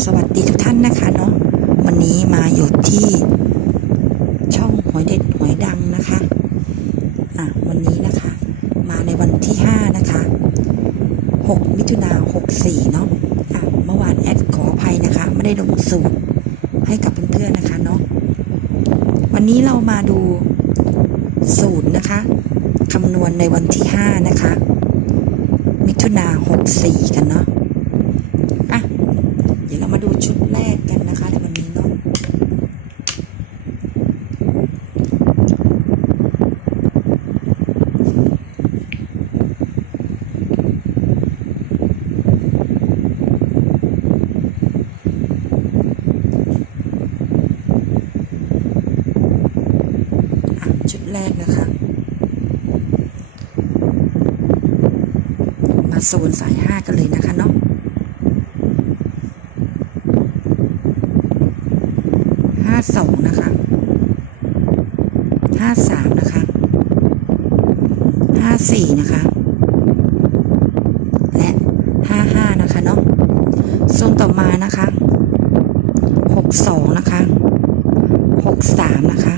สวัสดีทุกท่านนะคะเนาะวันนี้มาอยู่ที่ช่องหวยเด็ดหวยดังนะคะอะวันนี้นะคะ มาในวันที่ 5 นะคะ 6 มิถุนา64 เนาะอะเมื่อวานแอดขออภัยนะคะ ไม่ได้ลงสูตรให้กับเพื่อนๆนะคะเนาะวันนี้เรามาดูสูตรนะคะคำนวณในวันที่ 5 นะคะ มิถุนา64 กันเนาะอะ เดี๋ยวเรามาดูชุดแรกกันนะคะในวันนี้เนาะ อะ ชุดแรกนะคะ มาโซนสายห้ากันเลยนะคะเนาะห้าสองนะคะห้าสามนะคะห้าสี่นะคะ และห้าห้านะคะเนาะโซนต่อมานะคะหกสองนะคะหกสามนะคะ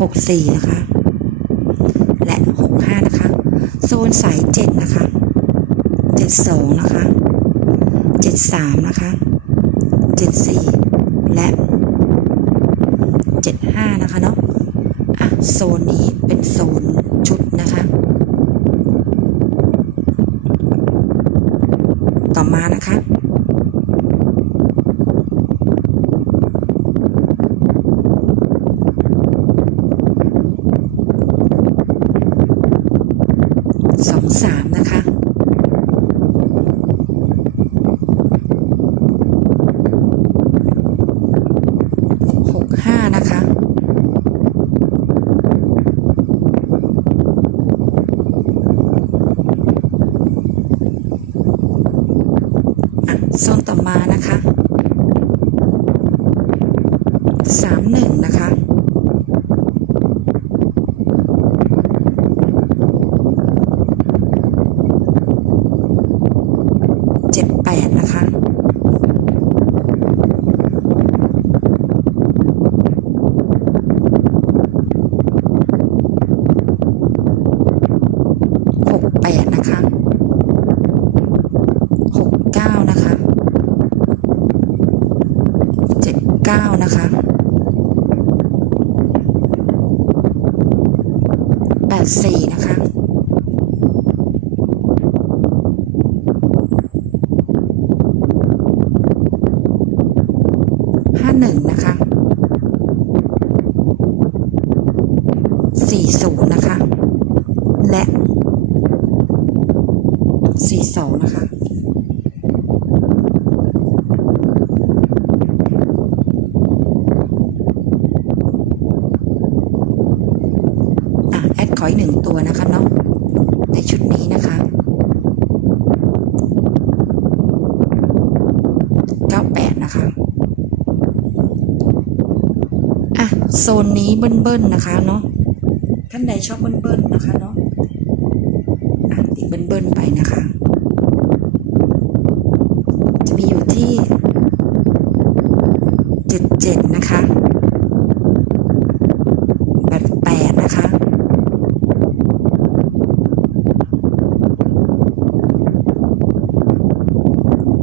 หกสี่นะคะ และหกห้านะคะ โซนสายเจ็ดนะคะ จ็ดสองนะคะเจ็ดสามนะคะเจ็ดสี่และเจ็ดห้านะคะเนาะอะโซนนี้เป็นโซนชุดนะคะ ต่อมานะคะ 5 9 นะคะ 84 นะคะ 51 นะคะ 40 นะคะ และ 42 นะคะ หนึ่งตัวนะคะเนาะในชุดนี้นะคะเก้าแปดนะคะอะโซนนี้เบิ้ลๆนะคะเนาะท่านใดชอบเบิ้ลๆนะคะเนาะอะติดเบิ้ลๆไปนะคะ จะมีอยู่ที่เจ็ดเจ็ดนะคะแปดแปดนะคะ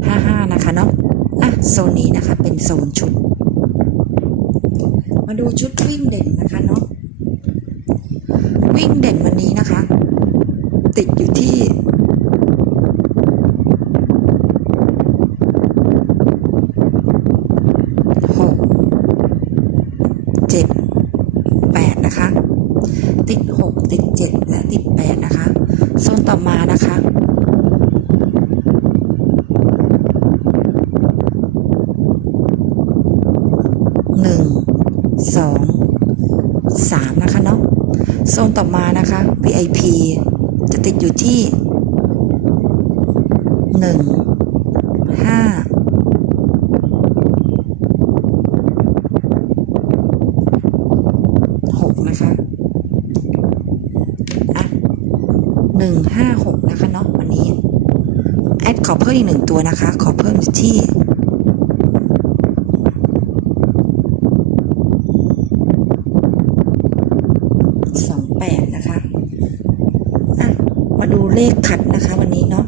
ห้าห้านะคะเนาะ อะ โซนนี้นะคะ เป็นโซนชุด มาดูชุดวิ่งเด่นนะคะเนาะวิ่งเด่นวันนี้นะคะ ติดอยู่ที่หกเจ็ดแปดนะคะ ติดหกติดเจ็ดและติดแปดนะคะโซนต่อมานะคะ หนึ่ง สองสามนะคะเนาะโซนต่อมานะคะ VIP จะติดอยู่ที่หนึ่งห้าหกนะคะอะหนึ่งห้าหกนะคะเนาะวันนี้ แอดขอเพิ่มอีกหนึ่งตัวนะคะ ขอเพิ่มที่ เลขขัดนะคะ วันนี้เนาะ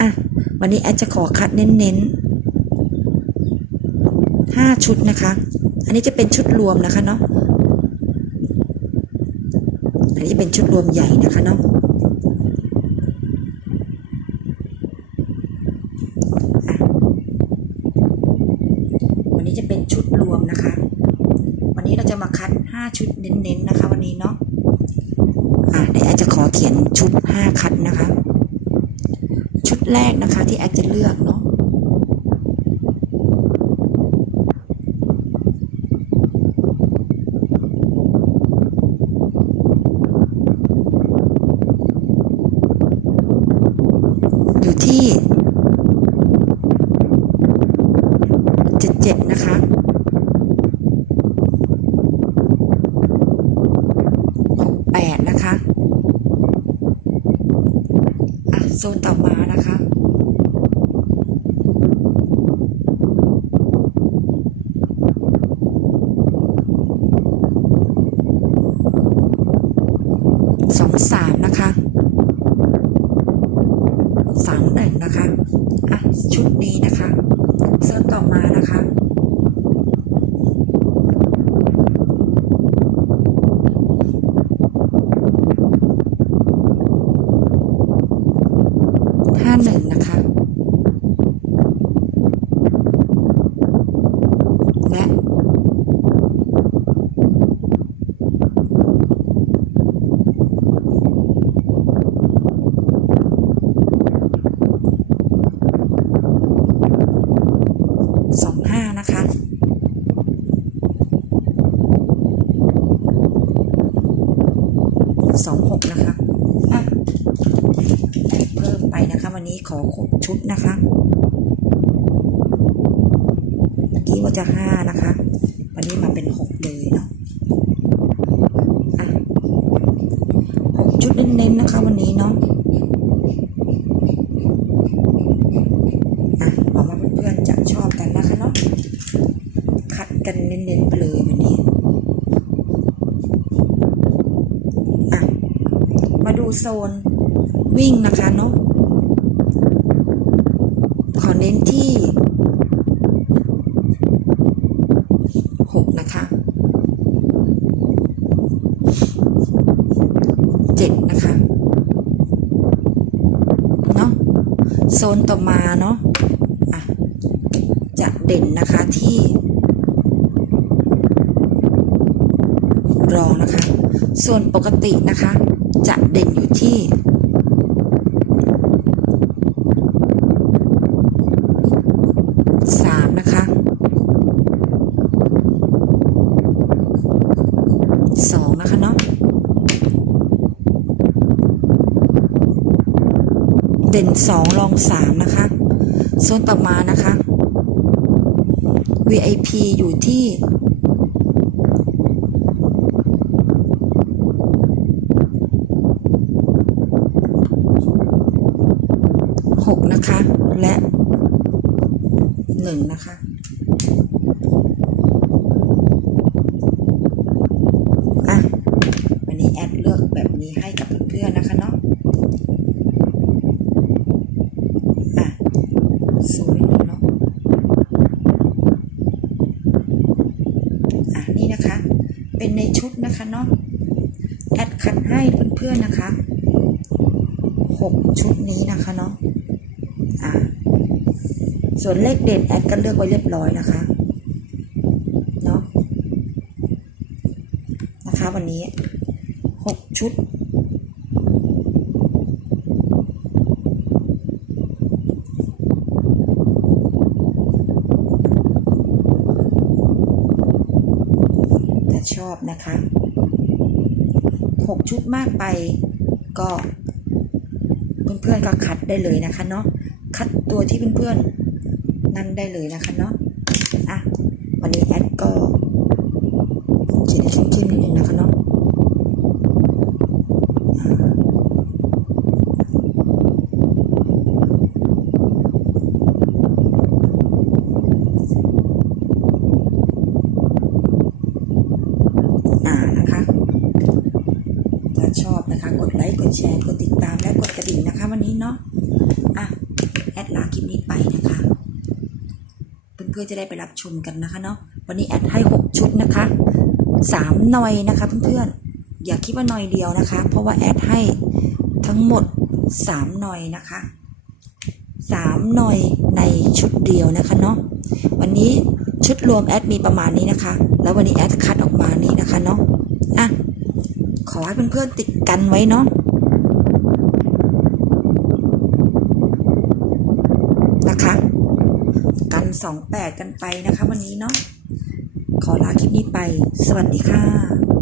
อะ วันนี้แอดจะขอคัดเน้นๆห้าชุดนะคะ อันนี้จะเป็นชุดรวมนะคะเนาะ อันนี้จะเป็นชุดรวมใหญ่นะคะเนาะ แรกนะคะที่แอดจะเลือกเนาะ 3 นะคะ สองหกนะคะอะเพิ่มไปนะคะ วันนี้ขอชุดนะคะเมื่อกี้ว่าจะห้านะคะ วันนี้มาเป็นหกเลยเนาะอะหกชุดเน้นๆนะคะ วันนี้เนาะหวังว่าเพื่อนๆจะชอบกันนะคะเนาะ คัดกันเน้นๆไปเลยวันนี้ อะ มาดู โซนวิ่งนะคะเนาะขอเน้นที่หกนะคะเจ็ดนะคะ เนาะโซนต่อมาเนาะะจะเด่นนะคะที่รองนะคะ ส่วนปกตินะคะ จะเด่นอยู่ที่สามนะคะสองนะคะ เนาะเด่นสองรองสามนะคะโซนต่อมานะคะ VIP อยู่ที่ หกนะคะ และ หนึ่งนะคะ อะ วันนี้แอดเลือกแบบนี้ให้กับเพื่อนๆนะคะเนาะ อะสูงนิดนึงเนาะ อะ นี่นะคะ เป็นในชุดนะคะเนาะ แอดคัดให้เพื่อนๆนะคะหกชุดนี้นะคะเนาะ ส่วนเลขเด่นแอดก็เลือกไว้เรียบร้อยนะคะเนาะนะคะวันนี้หกชุดถ้าชอบนะคะหกชุดมากไปก็เพื่อนๆก็คัดได้เลยนะคะเนาะคัดตัวที่เพื่อนๆ นั่นได้เลยนะคะเนาะอะวันนี้แอดก็เขียนให้ชุ่มนิดนึงนะคะเนาะอ่าอ่านะคะถ้าชอบนะคะ กดไลค์ กดแชร์ กดติดตาม และกดกระดิ่งนะคะ วันนี้เนาะ อะ แอดลาคลิป พื่อนๆจะได้ไปรับชมกันนะคะเนาะวันนี้แอดให้ 6 ชุดนะคะ 3 หน่อยนะคะเพื่อนๆอย่าคิดว่าหน่อยเดียวนะคะ เพราะว่าแอดให้ทั้งหมด 3 หน่อยนะคะ 3 หน่อยในชุดเดียวนะคะเนาะวันนี้ชุดรวมแอดมีประมาณนี้นะคะ แล้ววันนี้แอดคัดออกมานี้นะคะเนาะอะขอให้เพื่อนๆติดกันไว้เนาะ นะคะ กัน 28 กันไปนะคะ วันนี้เนาะขอลาคลิปนี้ไป สวัสดีค่ะ